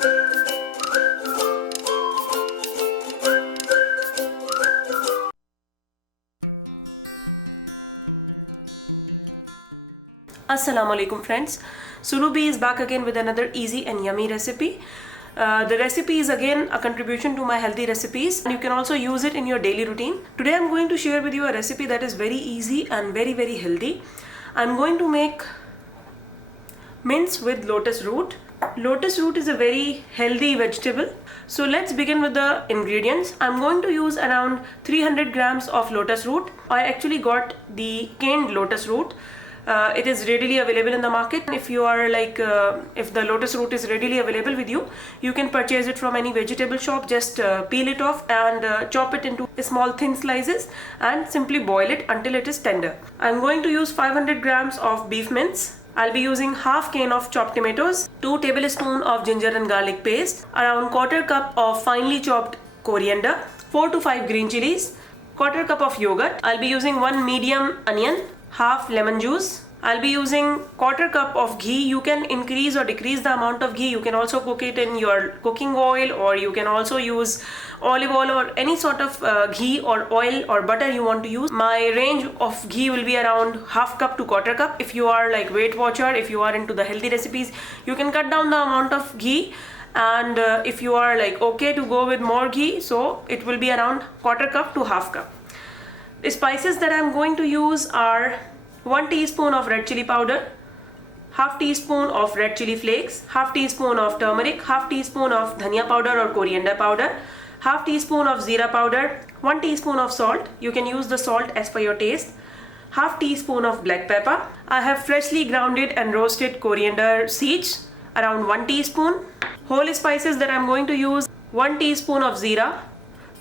Assalamu alaikum friends. Surubi is back again with another easy and yummy recipe. The recipe is again a contribution to my healthy recipes. You can also use it in your daily routine. Today I'm going to share with you a recipe that is very easy and very healthy. I'm going to make mince with lotus root. Lotus root is a very healthy vegetable. So let's begin with the ingredients. I'm going to use around 300 grams of lotus root. I actually got the canned lotus root. It is readily available in the market. If you are if the lotus root is readily available with you, you can purchase it from any vegetable shop. Just peel it off and chop it into small thin slices and simply boil it until it is tender. I'm going to use 500 grams of beef mince. I'll be using half can of chopped tomatoes, 2 tablespoons of ginger and garlic paste, around quarter cup of finely chopped coriander, 4 to 5 green chilies, quarter cup of yogurt. I'll be using 1 medium onion, half lemon juice. I'll be using quarter cup of ghee. You can increase or decrease the amount of ghee. You can also cook it in your cooking oil, or you can also use olive oil or any sort of ghee or oil or butter you want to use. My range of ghee will be around half cup to quarter cup. If you are like Weight Watcher, if you are into the healthy recipes, you can cut down the amount of ghee. And if you are like okay to go with more ghee, so it will be around quarter cup to half cup. The spices that I'm going to use are 1 teaspoon of red chili powder, half teaspoon of red chili flakes, half teaspoon of turmeric, half teaspoon of dhania powder or coriander powder, half teaspoon of jeera powder, 1 teaspoon of salt. You can use the salt as per your taste. Half teaspoon of black pepper. I have freshly grounded and roasted coriander seeds, around 1 teaspoon. Whole spices that I'm going to use: 1 teaspoon of jeera,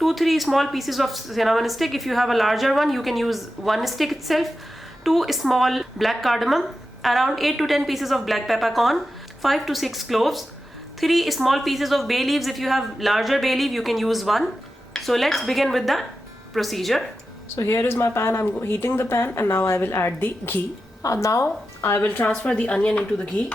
2-3 small pieces of cinnamon stick. If you have a larger one, you can use 1 stick itself. 2 small black cardamom, around 8 to 10 pieces of black peppercorn, 5 to 6 cloves, 3 small pieces of bay leaves. If you have larger bay leaf, you can use 1. So let's begin with the procedure. So here is my pan. I'm heating the pan, and now I will add the ghee. Now I will transfer the onion into the ghee.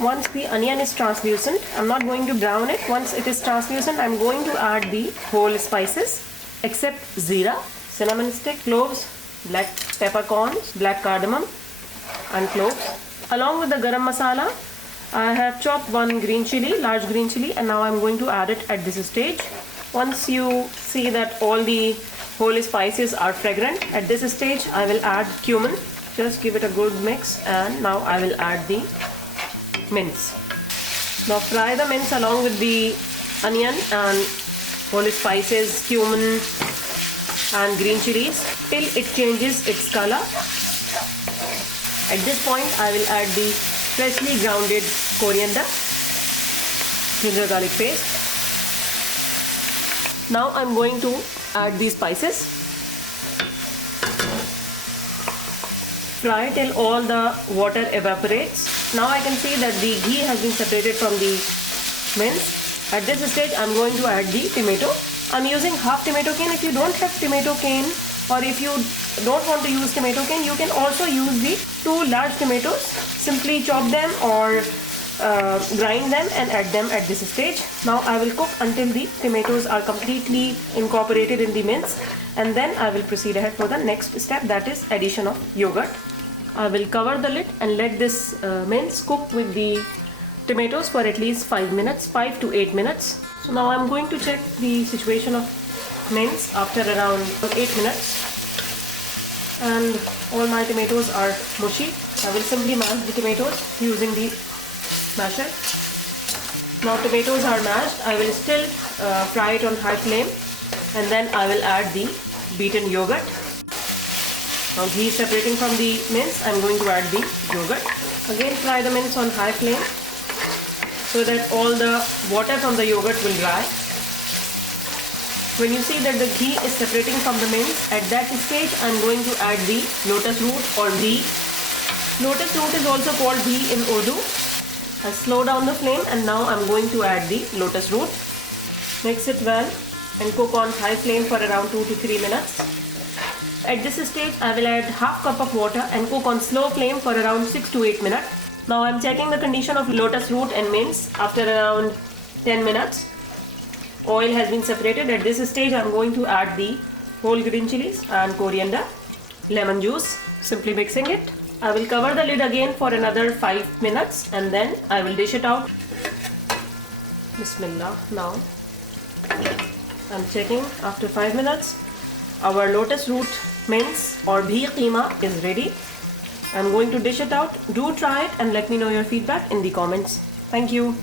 Once the onion is translucent, I'm not going to brown it. Once it is translucent, I'm going to add the whole spices except jeera, cinnamon stick, cloves, black peppercorns, black cardamom and cloves. Along with the garam masala, I have chopped 1 green chili, large green chili, and now I'm going to add it at this stage. Once you see that all the whole spices are fragrant, at this stage I will add cumin. Just give it a good mix, and now I will add the mince. Now fry the mince along with the onion and whole spices, cumin and green chilies till it changes its color. At this point I will add the freshly grounded coriander, ginger garlic paste. Now I'm going to add the spices. Fry till all the water evaporates. Now I can see that the ghee has been separated from the mince. At this stage, I'm going to add the tomato. I'm using half tomato can. If you don't have tomato can, or if you don't want to use tomato can, you can also use the 2 large tomatoes. Simply chop them or grind them and add them at this stage. Now I will cook until the tomatoes are completely incorporated in the mince, and then I will proceed ahead for the next step, that is addition of yogurt. I will cover the lid and let this mince cook with the tomatoes for at least 5 minutes, 5 to 8 minutes. So now I'm going to check the situation of mince after around 8 minutes, and all my tomatoes are mushy. I will simply mash the tomatoes using the masher. Now tomatoes are mashed. I will still fry it on high flame, and then I will add the beaten yogurt. Now ghee is separating from the mince. I'm going to add the yogurt. Again fry the mince on high flame so that all the water from the yogurt will dry. When you see that the ghee is separating from the mince, at that stage I'm going to add the lotus root or bheeh. Lotus root is also called bheeh in Urdu. I slow down the flame, and now I'm going to add the lotus root. Mix it well and cook on high flame for around 2 to 3 minutes. At this stage I will add half cup of water and cook on slow flame for around 6 to 8 minutes. Now I'm checking the condition of lotus root and mince after around 10 minutes. Oil has been separated. At this stage I'm going to add the whole green chilies and coriander, lemon juice, simply mixing it. I will cover the lid again for another 5 minutes and then I will dish it out. Bismillah. Now I'm checking after 5 minutes. Our lotus root mince or Bheeh Qeema is ready. I'm going to dish it out. Do try it and let me know your feedback in the comments. Thank you.